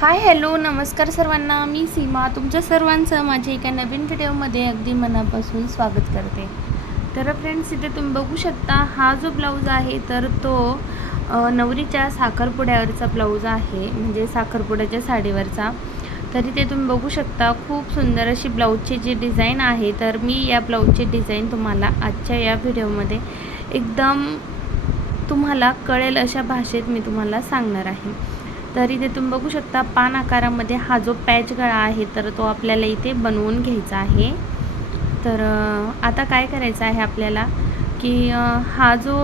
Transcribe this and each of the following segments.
Hi hello नमस्कार सर्वांना. मी सीमा तुमच्या सर्वांचं माझ्या एका नवीन व्हिडिओमध्ये अगदी मनापासून स्वागत करते. तर फ्रेंड्स, इथे तुम्ही बघू शकता हा जो ब्लाऊज आहे तर तो नवरीच्या साखरपुड्यावरचा ब्लाऊज आहे, म्हणजे साखरपुड्याच्या साडीवरचा. तर इथे तुम्ही बघू शकता खूप सुंदर अशी ब्लाऊजची जी डिझाईन आहे. तर मी या ब्लाऊजची डिझाईन तुम्हाला आजच्या या व्हिडिओमध्ये एकदम तुम्हाला कळेल अशा भाषेत मी तुम्हाला सांगणार आहे. तर इथे तुम्ही बघू शकता पान आकारामध्ये हा जो पॅच गळा आहे तर तो आपल्याला इथे बनवून घ्यायचा आहे. तर आता काय करायचं आहे आपल्याला की हा जो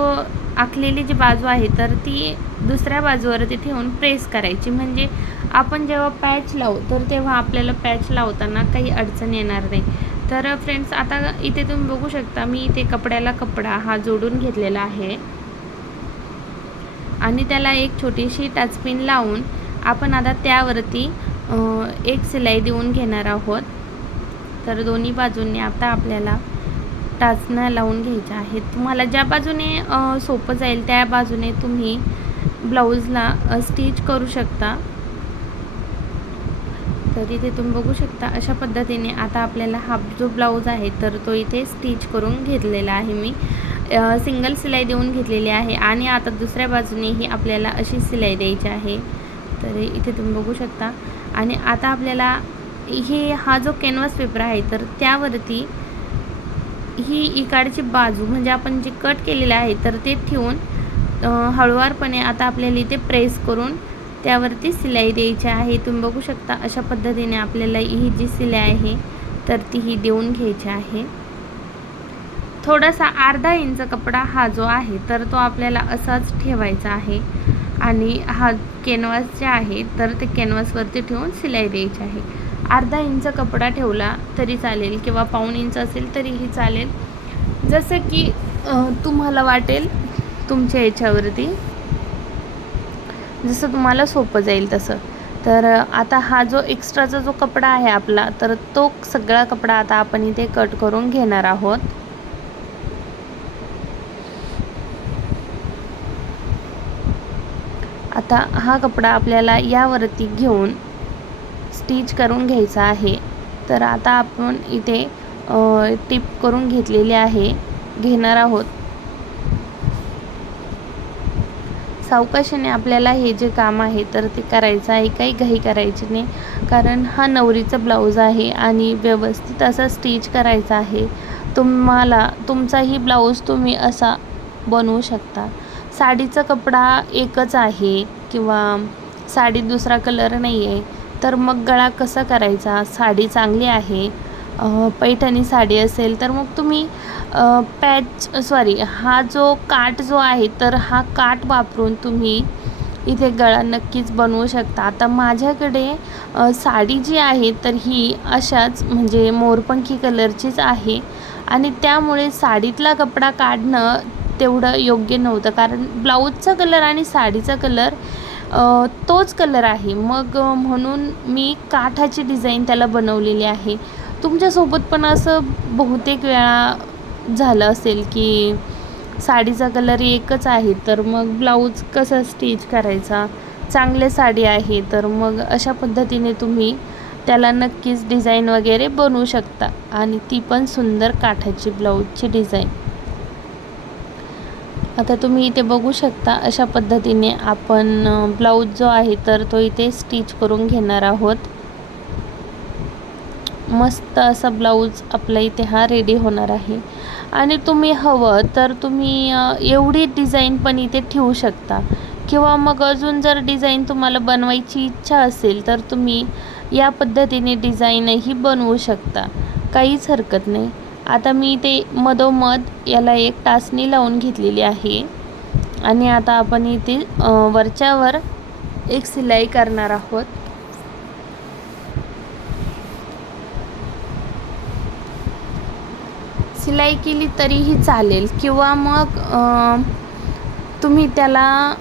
आखलेली जी बाजू आहे तर ती दुसऱ्या बाजूवरती ठेवून प्रेस करायची, म्हणजे आपण जेव्हा पॅच लावू तर तेव्हा आपल्याला पॅच लावताना काही अडचण येणार नाही. तर फ्रेंड्स, आता इथे तुम्ही बघू शकता मी इथे कपड्याला कपडा हा जोडून घेतलेला आहे आणि त्याला एक छोटीशी टचपिन लावून आपण आता त्यावरती एक शिलाई देऊन घेणार आहोत. तर दोन्ही बाजूंनी आता आपल्याला टाचण्या लावून घ्यायच्या आहेत. तुम्हाला ज्या बाजूने सोपं जाईल त्या बाजूने तुम्ही ब्लाऊजला स्टिच करू शकता. तर इथे तुम्ही बघू शकता अशा पद्धतीने आता आपल्याला हा जो ब्लाऊज आहे तर तो इथे स्टिच करून घेतलेला आहे. मी सिंगल शिलाई देऊन घेतलेली आहे आणि आता दुसऱ्या बाजूनेही आपल्याला अशी शिलाई द्यायची आहे. तर इथे तुम्ही बघू शकता आणि आता आपल्याला हा जो कॅनव्हास पेपर आहे तर त्यावरती ही इकडची बाजू म्हणजे आपण जे कट केलेलं आहे तर ते ठेवून हळूवारपणे आता आपल्याला इथे प्रेस करून त्यावरती शिलाई द्यायची आहे. तुम्ही बघू शकता अशा पद्धतीने आपल्याला ही जी शिलाई आहे तर ती ही देऊन घ्यायची आहे. थोडासा अर्धा इंच कपडा हा जो आहे तर तो आपल्याला असाच ठेवायचा आहे आणि हा कॅनव्हास जे आहे तर ते कॅनव्हासवरती ठेवून शिलाई द्यायची आहे. अर्धा इंच कपडा ठेवला तरी चालेल किंवा पाऊण इंच असेल तरीही चालेल, जसं की तुम्हाला वाटेल तुमच्या याच्यावरती, जसं तुम्हाला सोपं जाईल तसं. तर आता हा जो एक्स्ट्राचा जो कपडा आहे आपला तर तो सगळा कपडा आता आपण इथे कट करून घेणार आहोत. आता हा कपडा आपल्याला यावरती घेऊन स्टिच करून घ्यायचा आहे. तर आता आपण इथे टिप करून घेणार आहोत. सावकाशीने आपल्याला हे जे काम आहे तर ते करायचं आहे, काही घाई करायची नाही, कारण हा नवरीचा ब्लाऊज आहे आणि व्यवस्थित असा स्टिच करायचा आहे. तुम्हाला तुमचाही ब्लाऊज तुम्ही असा बनवू शकता. साडीचा कपडा एकच आहे किंवा साडीत दुसरा कलर नाही आहे तर मग गळा कसा करायचा. साडी चांगली आहे, पैठणी साडी असेल तर मग तुम्ही हा जो काठ जो आहे तर हा काठ वापरून तुम्ही इथे गळा नक्कीच बनवू शकता. आता माझ्याकडे साडी जी आहे तर ही अशाच म्हणजे मोरपंखी कलरचीच आहे आणि त्यामुळे साडीतला कपडा काढणं तेवढं योग्य नव्हतं, कारण ब्लाऊजचा कलर आणि साडीचा कलर तोच कलर आहे. मग म्हणून मी काठाची डिझाईन त्याला बनवलेली आहे. तुमच्यासोबत पण असं बहुतेक वेळा झालं असेल की साडीचा कलर एकच आहे तर मग ब्लाऊज कसा स्टिच करायचा. चांगली साडी आहे तर मग अशा पद्धतीने तुम्ही त्याला नक्कीच डिझाईन वगैरे बनवू शकता आणि ती पण सुंदर काठाची ब्लाऊजची डिझाईन. आता तुम्ही इथे बघू शकता अशा पद्धतीने आपण ब्लाऊज जो आहे तर तो इथे स्टिच करून घेणार आहोत. मस्त असा ब्लाऊज आपला इथे हा रेडी होणार आहे आणि तुम्ही हवं तर तुम्ही एवढी डिझाईन पण इथे ठेवू शकता किंवा मग अजून जर डिझाईन तुम्हाला बनवायची इच्छा असेल तर तुम्ही या पद्धतीने डिझाईनही बनवू शकता, काहीच हरकत नाही. आता मी इथे मधोमध याला एक टाचणी लावून घेतलेली आहे आणि आता आपण इथे वरच्यावर एक शिलाई करणार आहोत. शिलाई केली तरीही चालेल किंवा मग तुम्ही त्याला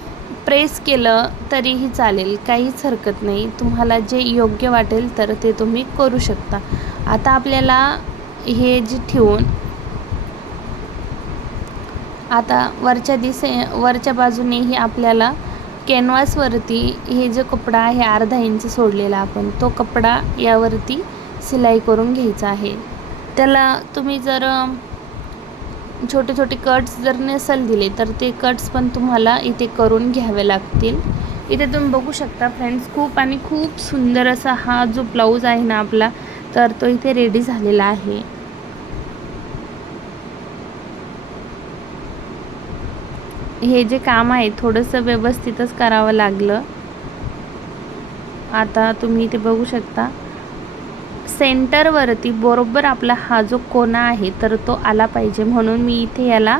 प्रेस केलं तरीही चालेल, काहीच हरकत नाही. तुम्हाला जे योग्य वाटेल तर ते तुम्ही करू शकता. आता आपल्याला हे जे ठेवून आता वरच्या बाजूनेही आपल्याला कॅनव्हासवरती हे जो कपडा आहे अर्धा इंच सोडलेला आपण, तो कपडा यावरती सिलाई करून घ्यायचा आहे. त्याला तुम्ही जर छोटे छोटे कट्स जर नसेल दिले तर ते कट्स पण तुम्हाला इथे करून घ्यावे लागतील. इथे तुम्ही बघू शकता फ्रेंड्स, खूप सुंदर असा हा जो ब्लाऊज आहे ना आपला, तर तो इथे रेडी झालेला आहे. हे जे काम आहे थोडंसं व्यवस्थितच करावं लागलं. आता तुम्ही इथे बघू शकता सेंटरवरती बरोबर आपला हा जो कोना आहे तर तो आला पाहिजे, म्हणून मी इथे याला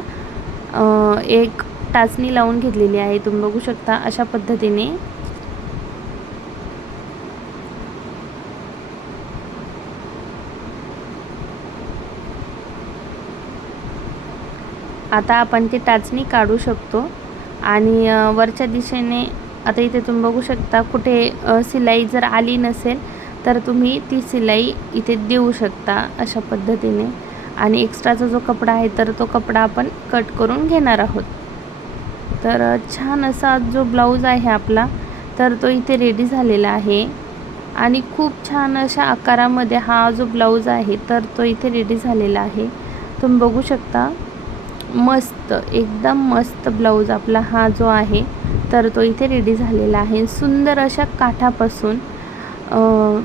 एक टाचणी लावून घेतलेली आहे. तुम्ही बघू शकता अशा पद्धतीने. आता आपण ती टाचणी काढू शकतो आणि वरच्या दिशेने आता इथे तुम्ही बघू शकता कुठे सिलाई जर आली नसेल तर तुम्ही ती सिलाई इथे देऊ शकता अशा पद्धतीने. आणि एक्स्ट्राचा जो कपडा आहे तर तो कपडा आपण कट करून घेणार आहोत. तर छान असा जो ब्लाऊज आहे आपला तर तो इथे रेडी झालेला आहे आणि खूप छान अशा आकारामध्ये हा जो ब्लाऊज आहे तर तो इथे रेडी झालेला आहे. तुम्ही बघू शकता मस्त, एकदम मस्त ब्लाऊज आपला हा जो आहे तर तो इथे रेडी झालेला आहे. सुंदर अशा काठापासून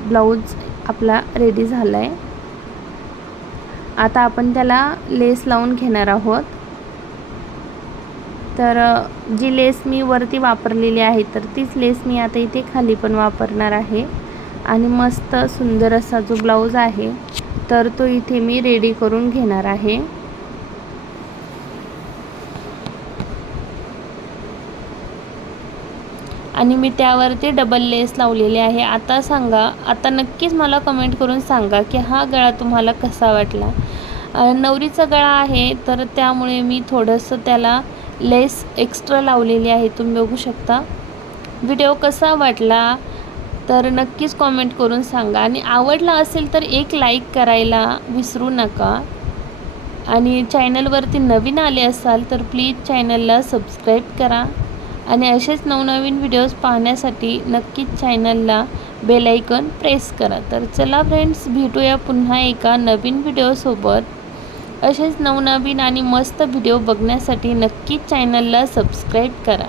ब्लाऊज आपला रेडी झाला आहे. आता आपण त्याला लेस लावून घेणार आहोत. तर जी लेस मी वरती वापरलेली आहे तर तीच लेस मी आता इथे खाली पण वापरणार आहे. आणि मस्त सुंदर असा जो ब्लाऊज आहे तर तो इथे मी रेडी करून घेणार आहे. आणि मी त्यावरती डबल लेस लावलेली आहे. आता नक्कीच मला कमेंट करून सांगा की हा गळा तुम्हाला कसा वाटला. नवरीचा गळा आहे तर त्यामुळे मी थोडंसं त्याला लेस एक्स्ट्रा लावलेली आहे. तुम्ही बघू शकता. व्हिडिओ कसा वाटला तर नक्कीच कमेंट करून सांगा आणि आवडला असेल तर एक लाईक करायला विसरू नका. आणि चॅनलवरती नवीन आले असाल तर प्लीज चॅनलला सबस्क्राईब करा आणि असेच नवनवीन व्हिडिओज पाहण्यासाठी नक्कीच चॅनलला बेल आयकॉन प्रेस करा. तर चला फ्रेंड्स, भेटूया पुन्हा एका नवीन व्हिडिओसोबत. असेच नवनवीन आणि मस्त व्हिडिओ बघण्यासाठी नक्कीच चॅनलला सबस्क्राईब करा.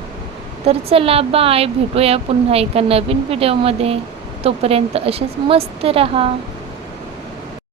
तर चला बाय, भेटूया पुन्हा एका नवीन व्हिडिओमध्ये. तोपर्यंत असेच मस्त रहा.